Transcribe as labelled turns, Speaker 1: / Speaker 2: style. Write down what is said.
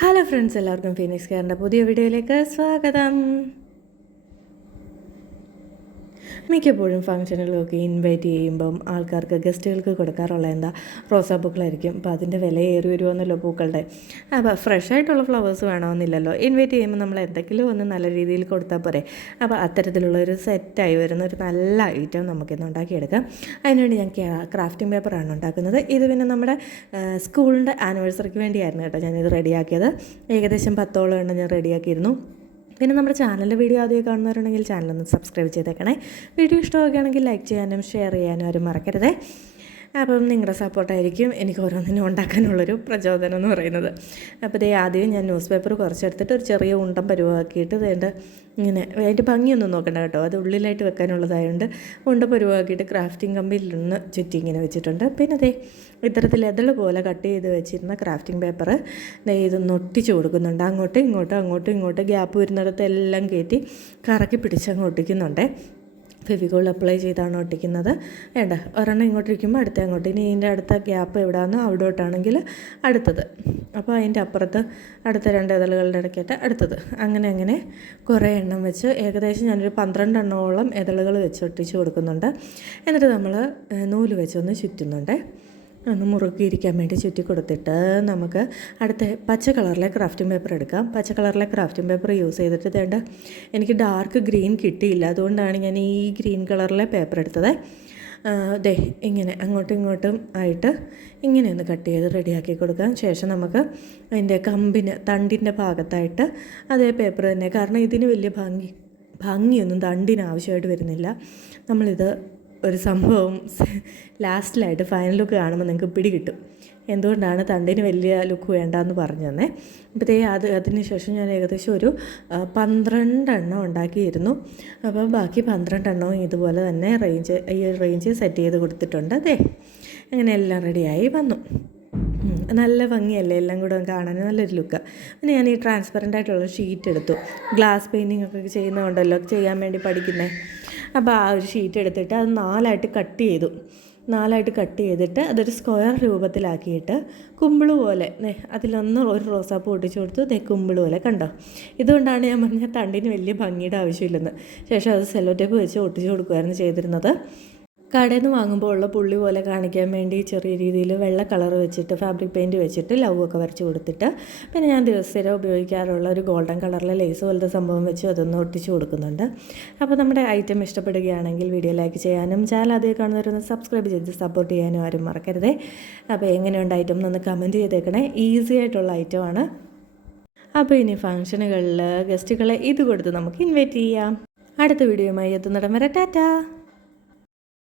Speaker 1: Hello friends എല്ലാവർക്കും Phoenix കെയറിന്റെ പുതിയ വീഡിയോയിലേക്ക് സ്വാഗതം. മിക്കപ്പോഴും ഫംഗ്ഷനുകളൊക്കെ ഇൻവൈറ്റ് ചെയ്യുമ്പം ആൾക്കാർക്ക് ഗസ്റ്റുകൾക്ക് കൊടുക്കാറുള്ള എന്താ റോസാ പൂക്കളായിരിക്കും. അപ്പോൾ അതിന്റെ വില ഏറി വരുമെന്നല്ലോ പൂക്കളുടെ? അപ്പോൾ ഫ്രഷ് ആയിട്ടുള്ള ഫ്ലവേഴ്സ് വേണമെന്നില്ലല്ലോ. ഇൻവൈറ്റ് ചെയ്യുമ്പോൾ നമ്മൾ എന്തെങ്കിലും ഒന്ന് നല്ല രീതിയിൽ കൊടുത്താൽ പോരെ. അപ്പോൾ അത്തരത്തിലുള്ള ഒരു സെറ്റായി വരുന്ന ഒരു നല്ല ഐറ്റം നമുക്കിന്ന് ഉണ്ടാക്കിയെടുക്കാം. അതിനുവേണ്ടി ഞാൻ ക്രാഫ്റ്റിംഗ് പേപ്പറാണ് ഉണ്ടാക്കുന്നത്. ഇത് പിന്നെ നമ്മുടെ സ്കൂളിന്റെ ആനിവേഴ്സറിക്ക് വേണ്ടിയായിരുന്നു കേട്ടോ ഞാനിത് റെഡിയാക്കിയത്. ഏകദേശം പത്തോളം എണ്ണം ഞാൻ റെഡിയാക്കിയിരുന്നു. പിന്നെ നമ്മുടെ ചാനലിന്റെ വീഡിയോ ആദ്യം കാണുന്നവരുണ്ടെങ്കിൽ ചാനലൊന്ന് സബ്സ്ക്രൈബ് ചെയ്തേക്കണേ. വീഡിയോ ഇഷ്ടമാവുകയാണെങ്കിൽ ലൈക്ക് ചെയ്യാനും ഷെയർ ചെയ്യാനും ആരും മറക്കരുതേ. അപ്പം നിങ്ങളുടെ സപ്പോർട്ടായിരിക്കും എനിക്ക് ഓരോന്നിനും ഉണ്ടാക്കാനുള്ളൊരു പ്രചോദനം എന്ന് പറയുന്നത്. അപ്പോൾ ഇതേ ആദ്യം ഞാൻ ന്യൂസ് പേപ്പർ കുറച്ചെടുത്തിട്ട് ഒരു ചെറിയ ഉണ്ടം പരുവാക്കിയിട്ട് ഇതേണ്ട ഇങ്ങനെ അതിന്റെ ഭംഗിയൊന്നും നോക്കണ്ട കേട്ടോ. അത് ഉള്ളിലായിട്ട് വെക്കാനുള്ളതായതുകൊണ്ട് ഉണ്ട പരുവാക്കിയിട്ട് ക്രാഫ്റ്റിംഗ് കമ്പിയിൽ നിന്ന് ചുറ്റി ഇങ്ങനെ വെച്ചിട്ടുണ്ട്. പിന്നെ അതേ ഇത്തരത്തിൽ എതൾ പോലെ കട്ട് ചെയ്ത് വെച്ചിരുന്ന ക്രാഫ്റ്റിംഗ് പേപ്പർ ഇത് ഒട്ടിച്ച് കൊടുക്കുന്നുണ്ട്. അങ്ങോട്ടും ഇങ്ങോട്ടും അങ്ങോട്ടും ഇങ്ങോട്ടും ഗ്യാപ്പ് വരുന്നിടത്തെല്ലാം കയറ്റി കറക്കി പിടിച്ചങ്ങ് ഒട്ടിക്കുന്നുണ്ട്. ഫെവിക്കോൾ അപ്ലൈ ചെയ്താണ് ഒട്ടിക്കുന്നത്. വേണ്ട ഒരെണ്ണം ഇങ്ങോട്ട് ഇരിക്കുമ്പോൾ അടുത്ത അങ്ങോട്ട്. ഇനി ഇതിന്റെ അടുത്ത ഗ്യാപ്പ് എവിടെയാണെന്നോ അവിടോട്ടാണെങ്കിൽ അടുത്തത്. അപ്പോൾ അതിന്റെ അപ്പുറത്ത് അടുത്ത രണ്ട് ഇതളുകളുടെ ഇടയ്ക്കായിട്ട് അടുത്തത്. അങ്ങനെ അങ്ങനെ കുറേ എണ്ണം വെച്ച് ഏകദേശം ഞാനൊരു പന്ത്രണ്ട് എണ്ണോളം ഇതളുകൾ വെച്ച് ഒട്ടിച്ച് കൊടുക്കുന്നുണ്ട്. എന്നിട്ട് നമ്മൾ നൂൽ വെച്ചൊന്ന് ചുറ്റുന്നുണ്ട്. ഒന്ന് മുറുക്കിയിരിക്കാൻ വേണ്ടി ചുറ്റി കൊടുത്തിട്ട് നമുക്ക് അടുത്ത പച്ച കളറിലെ ക്രാഫ്റ്റിംഗ് പേപ്പർ എടുക്കാം. പച്ച കളറിലെ ക്രാഫ്റ്റിംഗ് പേപ്പർ യൂസ് ചെയ്തിട്ട് വേണ്ട എനിക്ക് ഡാർക്ക് ഗ്രീൻ കിട്ടിയില്ല. അതുകൊണ്ടാണ് ഞാൻ ഈ ഗ്രീൻ കളറിലെ പേപ്പർ എടുത്തത്. ദേ ഇങ്ങനെ അങ്ങോട്ടും ഇങ്ങോട്ടും ആയിട്ട് ഇങ്ങനെ ഒന്ന് കട്ട് ചെയ്ത് റെഡിയാക്കി കൊടുക്കാം. ശേഷം നമുക്ക് അതിന്റെ കമ്പിന് തണ്ടിന്റെ ഭാഗത്തായിട്ട് അതേ പേപ്പർ തന്നെ. കാരണം ഇതിന് വലിയ ഭംഗി ഭംഗിയൊന്നും തണ്ടിന് ആവശ്യമായിട്ട് വരുന്നില്ല. നമ്മളിത് ഒരു സംഭവം ലാസ്റ്റിലായിട്ട് ഫൈനൽ ലുക്ക് കാണുമ്പോൾ നിങ്ങൾക്ക് പിടികിട്ടും. എന്തുകൊണ്ടാണ് തണ്ടിന് വലിയ ലുക്ക് വേണ്ടെന്ന് പറഞ്ഞു തന്നെ അപ്പോഴത്തേ അത് അതിന് ശേഷം ഞാൻ ഏകദേശം ഒരു പന്ത്രണ്ടെണ്ണം ഉണ്ടാക്കിയിരുന്നു. അപ്പോൾ ബാക്കി പന്ത്രണ്ടെണ്ണവും ഇതുപോലെ തന്നെ റേഞ്ച് ഈ റേഞ്ച് സെറ്റ് ചെയ്ത് കൊടുത്തിട്ടുണ്ട്. അതെ അങ്ങനെ എല്ലാം റെഡിയായി വന്നു. നല്ല ഭംഗിയല്ലേ എല്ലാം കൂടെ കാണാൻ? നല്ലൊരു ലുക്ക്. പിന്നെ ഞാൻ ഈ ട്രാൻസ്പെറന്റ് ആയിട്ടുള്ള ഷീറ്റ് എടുത്തു. ഗ്ലാസ് പെയിന്റിംഗ് ഒക്കെ ചെയ്യുന്നതുകൊണ്ടല്ലോ ചെയ്യാൻ വേണ്ടി പഠിക്കുന്നത് അപ്പോൾ ആ ഒരു ഷീറ്റ് എടുത്തിട്ട് അത് നാലായിട്ട് കട്ട് ചെയ്തു. നാലായിട്ട് കട്ട് ചെയ്തിട്ട് അതൊരു സ്ക്വയർ രൂപത്തിലാക്കിയിട്ട് കുമ്പിൾ പോലെ അതിലൊന്ന് ഒരു റോസാപ്പൂ ഒട്ടിച്ചു കൊടുത്തു. ദേ കുമ്പിൾ പോലെ കണ്ടോ? ഇതുകൊണ്ടാണ് ഞാൻ പറഞ്ഞ തണ്ടിന് വലിയ ഭംഗിയുടെ ആവശ്യമില്ലെന്ന്. ശേഷം അത് സെല്ലോ ടേപ്പ് വെച്ച് ഒട്ടിച്ചു കൊടുക്കുമായിരുന്നു ചെയ്തിരുന്നത്. കടയിൽ നിന്ന് വാങ്ങുമ്പോൾ ഉള്ള പുള്ളി പോലെ കാണിക്കാൻ വേണ്ടി ചെറിയ രീതിയിൽ വെള്ള കളർ വെച്ചിട്ട് ഫാബ്രിക് പെയിന്റ് വെച്ചിട്ട് ലവ് ഒക്കെ വരച്ച് കൊടുത്തിട്ട് പിന്നെ ഞാൻ ദിവസേന ഉപയോഗിക്കാറുള്ള ഒരു ഗോൾഡൻ കളറിലെ ലേസ് പോലത്തെ സംഭവം വെച്ച് അതൊന്ന് ഒട്ടിച്ച് കൊടുക്കുന്നുണ്ട്. അപ്പോൾ നമ്മുടെ ഐറ്റം ഇഷ്ടപ്പെടുകയാണെങ്കിൽ വീഡിയോ ലൈക്ക് ചെയ്യാനും ചാനൽ അതേ കാണുന്നവരൊന്ന് സബ്സ്ക്രൈബ് ചെയ്ത് സപ്പോർട്ട് ചെയ്യാനും ആരും മറക്കരുതേ. അപ്പോൾ എങ്ങനെയുണ്ട് ഐറ്റം എന്നൊന്ന് കമന്റ് ചെയ്തേക്കണേ. ഈസി ആയിട്ടുള്ള ഐറ്റമാണ് അപ്പോൾ ഇനി ഫംഗ്ഷനുകളിൽ ഗസ്റ്റുകളെ ഇത് കൊടുത്ത് നമുക്ക് ഇൻവൈറ്റ് ചെയ്യാം. അടുത്ത വീഡിയോയുമായി എത്തുന്നിടം വരെ ടാറ്റാ!